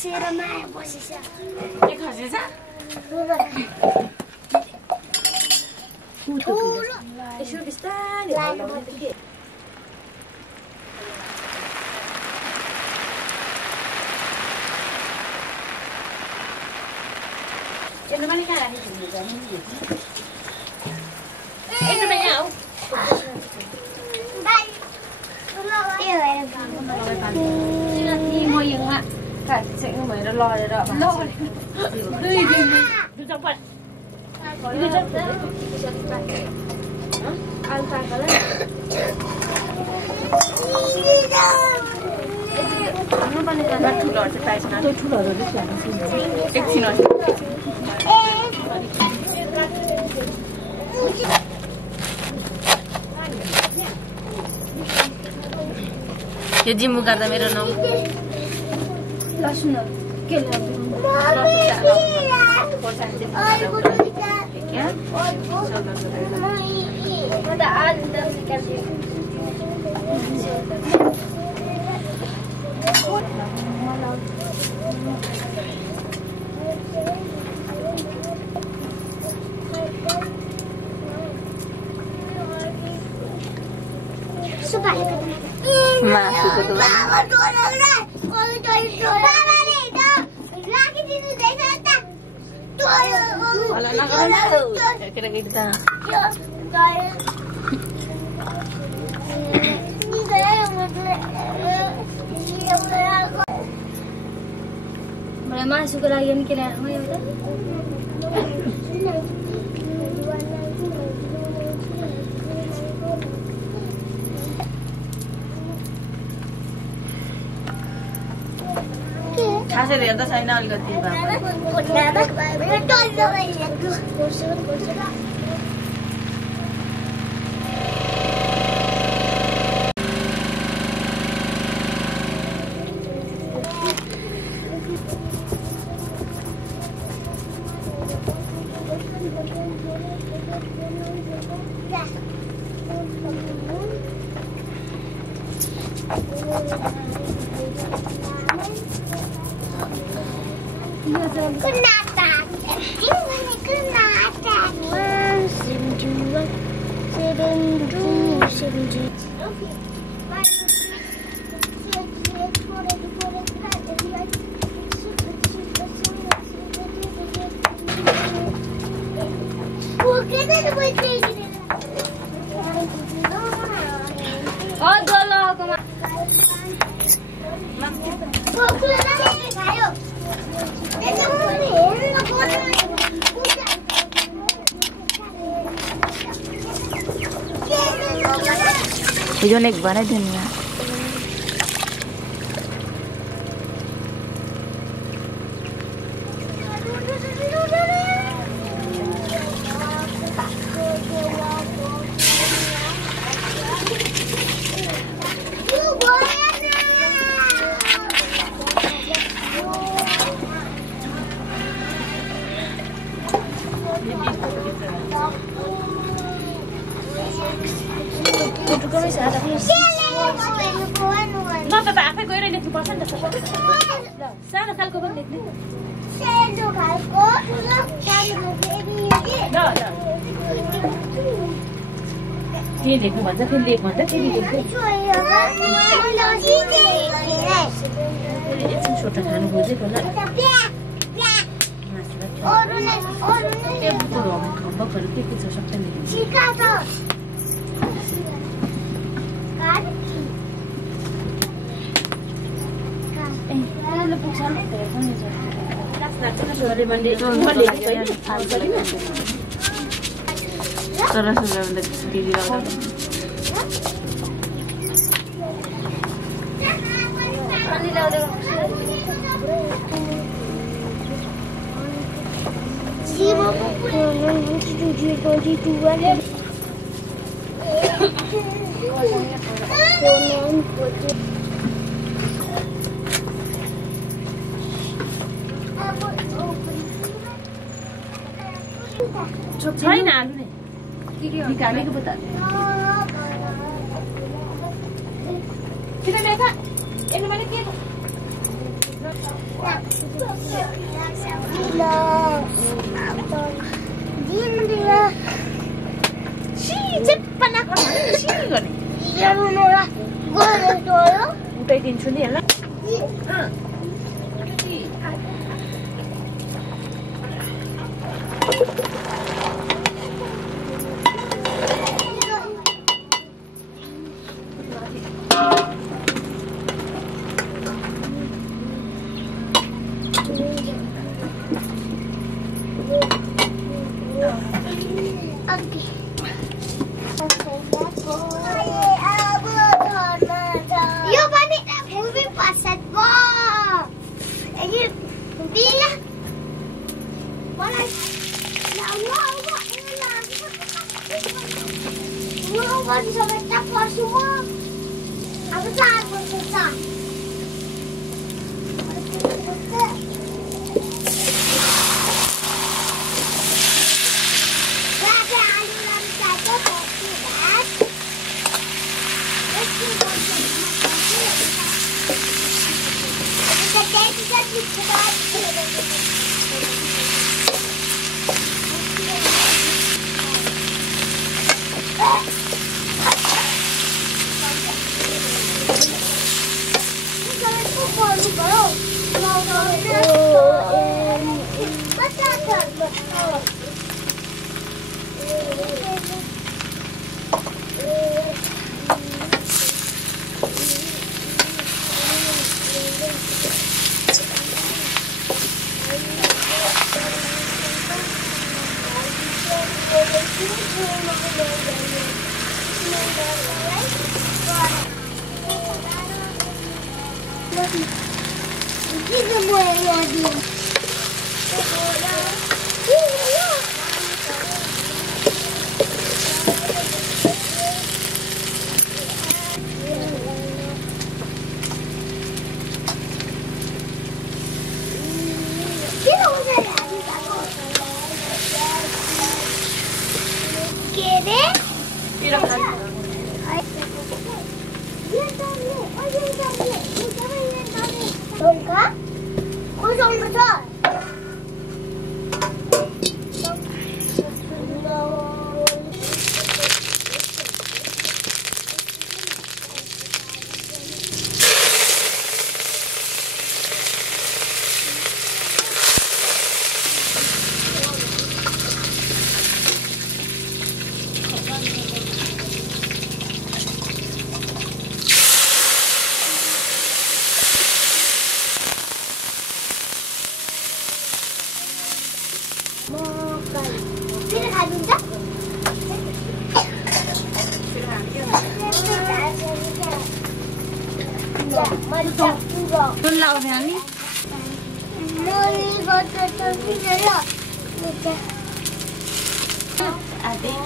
बसेर माया बसेछ के खसेछ ठुलो यसो बिस्तारै लाउनु के Trên nó bán cái này thì mình gì em nó đây nào đây yêu em đi ngồi dừng ạ cả sẽ mới nó lòi rồi đó lòi đi trong phần đi trong ăn phải cái đấy nó bán cái này thu lòi cho tay nó tôi thu lòi rồi đấy chị xin lỗi यो जिम्मु गर्दा मेरो नाम लसुन के मासुको त मलाई मासुको लागि नि के ल्याएको एउटा खासै धेरै त छैन अलिकति हिजो एक बनाइदिनु यहाँ सानो खालको पनि लेख्ने सानो खालको ठुलो सानो के लेख्नु भन्छ फेरि लेख भन्छ फेरि एकछिन छोटो खानु खोजेको होला खम्बकहरू के के छ सबै छैन आलु नै निकालेको पो त किन देखा यसले मैले के Udah ni lah.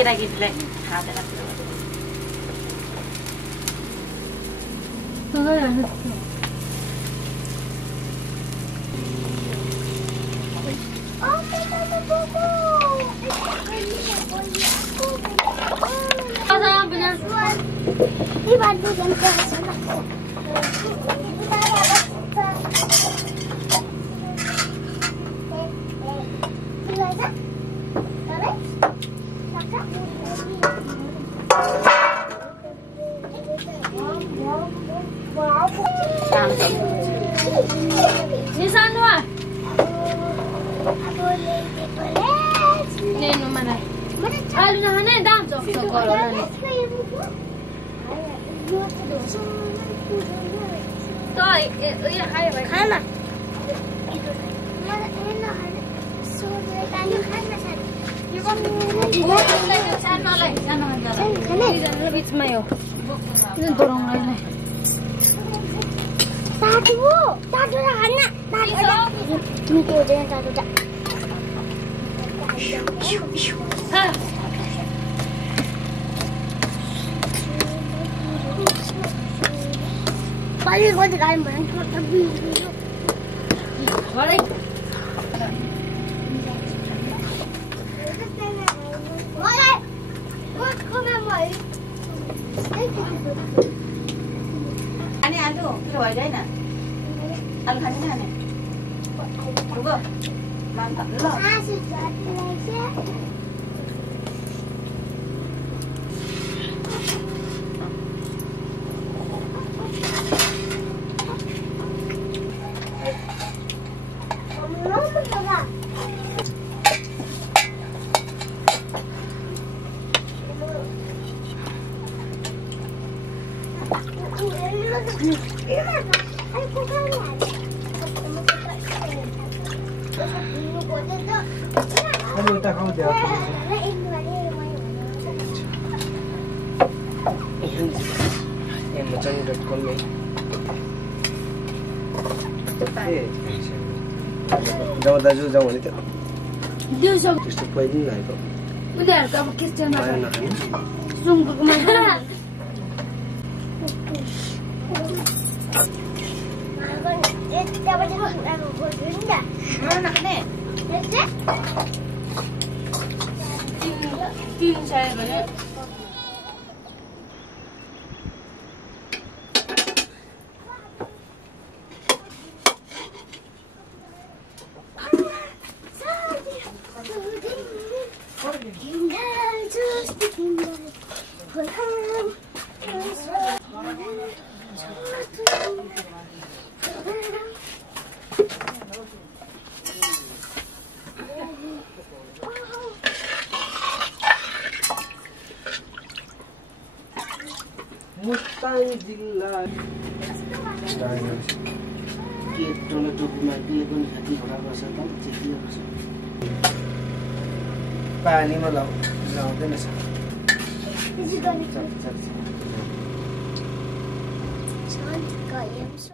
Kira-kira ada lah. Đúng rồi. Mang thẳng lên. Kamu tak kau dia. Em macam .com ni. Jauh daju jauh ni tu. Dia so. Just point ni lah kau. Udah, kamu kitchen Mana nak ni? sungguh kemana? Mana ni? Tin saya banyak. Mustang जिल्ला के टोला टोपीमा के पनि हात्ती घोडा बस्छ त चाहिँ पानीमा लाउँदैन छ